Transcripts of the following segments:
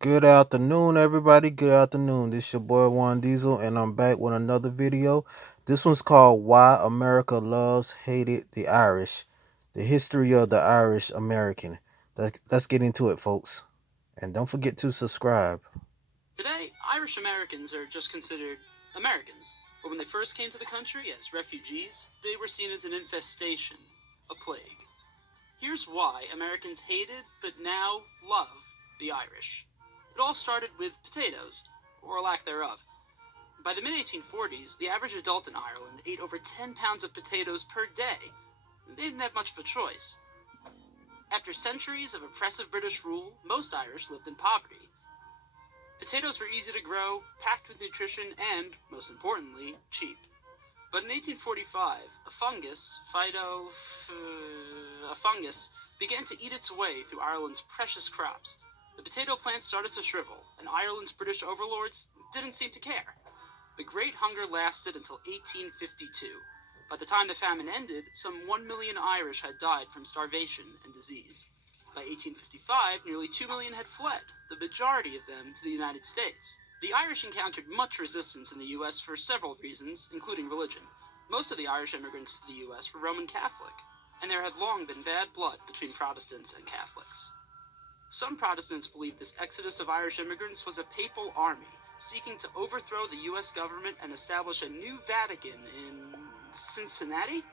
Good afternoon, everybody. Good afternoon. This your boy Juan Diesel, and I'm back with another video. This one's called "Why America Loves Hated the Irish," the history of the Irish American. Let's get into it, folks, and don't forget to subscribe. Today, Irish Americans are just considered Americans, but when they first came to the country as refugees, they were seen as an infestation, a plague. Here's why Americans hated, but now love, the Irish. It all started with potatoes, or lack thereof. By the mid 1840s, the average adult in Ireland ate over 10 pounds of potatoes per day. They didn't have much of a choice. After centuries of oppressive British rule, most Irish lived in poverty. Potatoes were easy to grow, packed with nutrition, and, most importantly, cheap. But in 1845, a fungus began to eat its way through Ireland's precious crops. The potato plant started to shrivel, and Ireland's British overlords didn't seem to care. The Great Hunger lasted until 1852. By the time the famine ended, some 1 million Irish had died from starvation and disease. By 1855, nearly 2 million had fled, the majority of them to the United States. The Irish encountered much resistance in the U.S. for several reasons, including religion. Most of the Irish immigrants to the U.S. were Roman Catholic, and there had long been bad blood between Protestants and Catholics. Some Protestants believed this exodus of Irish immigrants was a papal army seeking to overthrow the U.S. government and establish a new Vatican in Cincinnati?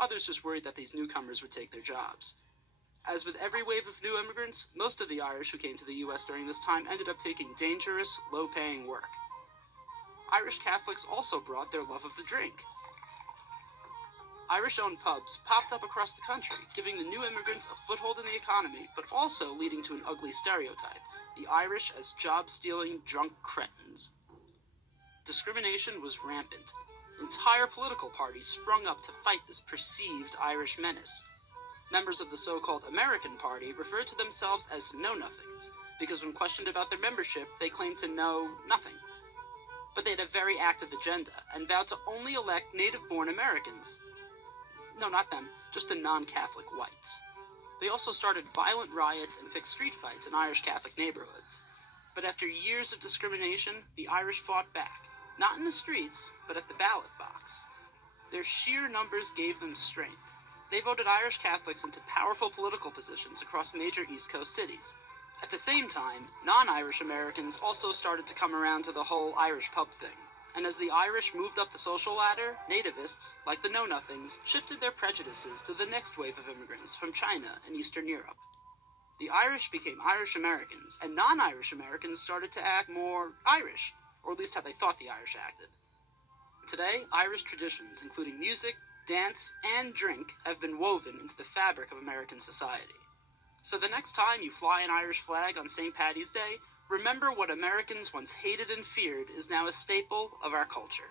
Others just worried that these newcomers would take their jobs. As with every wave of new immigrants, most of the Irish who came to the U.S. during this time ended up taking dangerous, low-paying work. Irish Catholics also brought their love of the drink. Irish-owned pubs popped up across the country, giving the new immigrants a foothold in the economy, but also leading to an ugly stereotype: the Irish as job-stealing, drunk cretins. Discrimination was rampant. Entire political parties sprung up to fight this perceived Irish menace. Members of the so-called American Party referred to themselves as know-nothings, because when questioned about their membership, they claimed to know nothing. But they had a very active agenda, and vowed to only elect native-born Americans. No, not them, just the non-Catholic whites. They also started violent riots and picked street fights in Irish Catholic neighborhoods. But after years of discrimination, the Irish fought back, not in the streets, but at the ballot box. Their sheer numbers gave them strength. They voted Irish Catholics into powerful political positions across major East Coast cities. At the same time, non-Irish Americans also started to come around to the whole Irish pub thing. And as the Irish moved up the social ladder, nativists, like the know-nothings, shifted their prejudices to the next wave of immigrants from China and Eastern Europe. The Irish became Irish Americans, and non-Irish Americans started to act more Irish, or at least how they thought the Irish acted. Today, Irish traditions, including music, dance, and drink, have been woven into the fabric of American society. So the next time you fly an Irish flag on St. Paddy's Day, remember what Americans once hated and feared is now a staple of our culture.